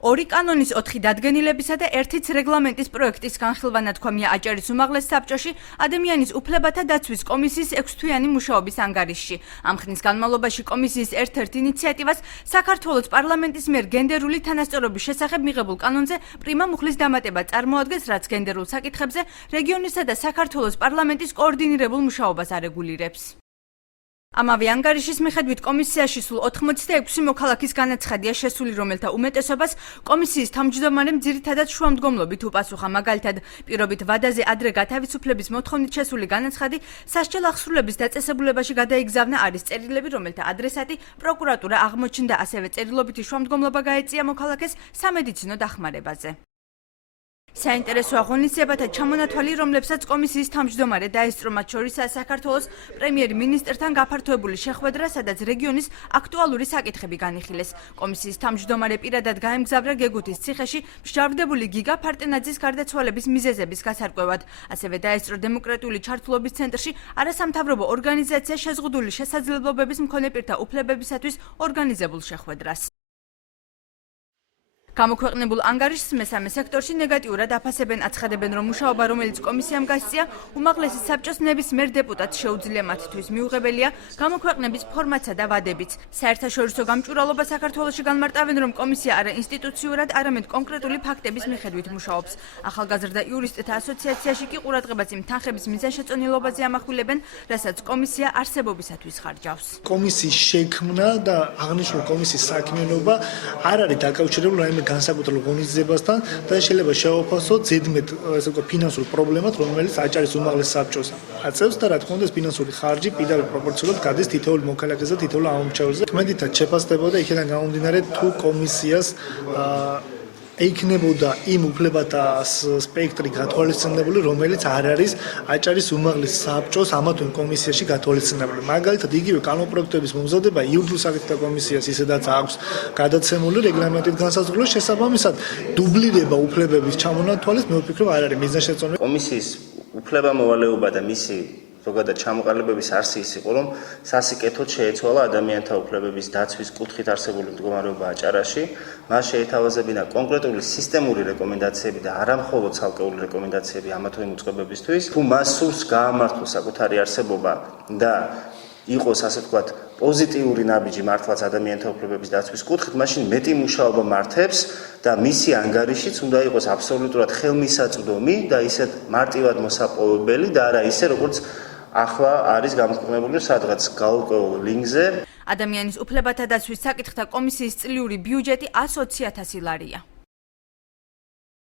ორი კანონის 4 დადგენილებისა და ერთიც რეგლამენტის პროექტის განხილვა თქვამია აჭარის უმაღლეს საბჭოში ადამიანის უფლებათა დაცვის კომისიის 6-თვიანი მუშაობის ანგარიშში. ამ ხნის განმავლობაში კომისიის ერთ-ერთ ინიციატივას საქართველოს პარლამენტის მიერ გენდერული თანასწორობის შესახებ მიღებულ კანონზე პრიმა მუხლის დამატება წარმოადგენს, რაც გენდერულ საკითხებზე რეგიონისა და საქართველოს პარლამენტის კოორდინირებულ მუშაობას არეგულირებს. ამავე ანგარიშის მიხედვით კომისიაში სულ 86 მოქალაქის განაცხადია შესული, რომელთა უმეტესობას კომისიის თავმჯდომარემ ძირითადად შუამდგომლობით უპასუხა. მაგალითად, პირობით ვადაზე ადრე გათავისუფლების მოთხოვნით შესული განაცხადი სასჯელ ახსრულების დაწესებულებაში გადაიგზავნა არის წერილები, რომელთა ადრესატი პროკურატურა აღმოჩნდა, ასევე წერილობითი შუამდგომლობა გაეწია მოქალაქეს სამედიცინო დახმარებაზე. საინტერესო აღონისებათა ჩამონათვალი, რომლებსაც კომისიის თავმჯდომარე დაესწრო, მათ შორისაა საქართველოს პრემიერ-მინისტრთან გაფართოებული შეხვედრა, სადაც რეგიონის აქტუალური საკითხები განიხილეს. კომისიის თავმჯდომარე პირადად გაემგზავრა გეგუთის ციხეში მსჯავრდებული გიგა ფარტენაძის გარდაცვალების მიზეზების გასარკვევად. ასევე დაესწრო დემოკრატიული ჩართულობის ცენტრში არასამთავრობო ორგანიზაცია შეზღუდული შესაძლებლობების მქონე პირთა უფლებებისათვის ორგანიზებულ შეხვედრას. გამოქვეყნებულ ანგარიშს მესამე სექტორში ნეგატიურად აფასებენ, აცხადებენ, რომ მუშაობა, რომელიც კომისიამ გასწია, უმაღლესი საბჭოს ნებისმიერ დეპუტატს შეუძლია მათთვის მიუღებელია გამოქვეყნების ფორმატსა და ვადებიც. საერთაშორისო გამჭვირვალობა საქართველოში განმარტავენ, რომ კომისია არა ინსტიტუციურად, არამედ კონკრეტული ფაქტების მიხედვით მუშაობს. ახალგაზრდა იურისტთა ასოციაციაში კი ყურადღებას იმ თანხების მიზანშეწონილობაზე ამახვილებენ, რასაც კომისია არსებობისათვის ხარჯავს. კომისიის შექმნა და აღნიშნული კომისიის საქმიანობა არ არის დაკავშირებული რაიმე განსაკუთრებულ ღონისძიებასთან და შეიძლება შევაფასოთ ზედმეტ ფინანსურ პრობლემად, რომელიც აჭარის უმაღლეს საბჭოს აწევს და რა თქმა უნდა ეს ფინანსური ხარჯი პირდაპირ პროპორციულად გადის თითოეულ მოქალაქეზე, თითოეულ აღმომჩევლზე. კმედითად შეფასდებოდა იქიდან გამომდინარე თუ კომისიას ეიქნებოდა იმ უფლებათა სპექტრი გათვალისწინებული, რომელიც არ არის აჭარის უმაღლეს საბჭოს ამა თუ იმ კომისიაში გათვალისწინებული. მაგალითად, იგივე კანონპროექტების მომზადება იურიდიულ საკითხთა კომისიას ისედაც აქვს გადაცემული რეგლამენტით განსაზღვრული, შესაბამისად დუბლირება უფლებების ჩამონათვალის მე ვფიქრობ არ არის მიზანშეწონილი. კომისიის უფლებამოვალეობა და მისი ზოგადად ჩამოყალიბების არსი ის იყო, რომ სასიკეთოდ შეეცვალა ადამიანთა უფლებების დაცვის კუთხით არსებული მდგომარეობა აჭარაში. მას შეეთავაზებინა კონკრეტული სისტემური რეკომენდაციები და არა მხოლოდ ცალკეული რეკომენდაციები ამა თუ იმ უწყებებისთვის. თუ მას სურს გაამართლა საკუთარი არსებობა და იყოს, ასე ვთქვათ, პოზიტიური ნაბიჯი მართლაც ადამიანთა უფლებების დაცვის კუთხით, მაშინ მეტი მუშაობა მართებს და მისი ანგარიშიც უნდა იყოს აბსოლუტურად ხელმისაწვდომი და ისეთ მარტივად მოსაპოვებელი და არა ისე, როგორც ახლა არის გამოქვეყნებული სადღაც გაურკვეველ ლინკზე. ადამიანის უფლებათა დაცვის საკითხთა კომისიის წლიური ბიუჯეტი 120,000 ლარია.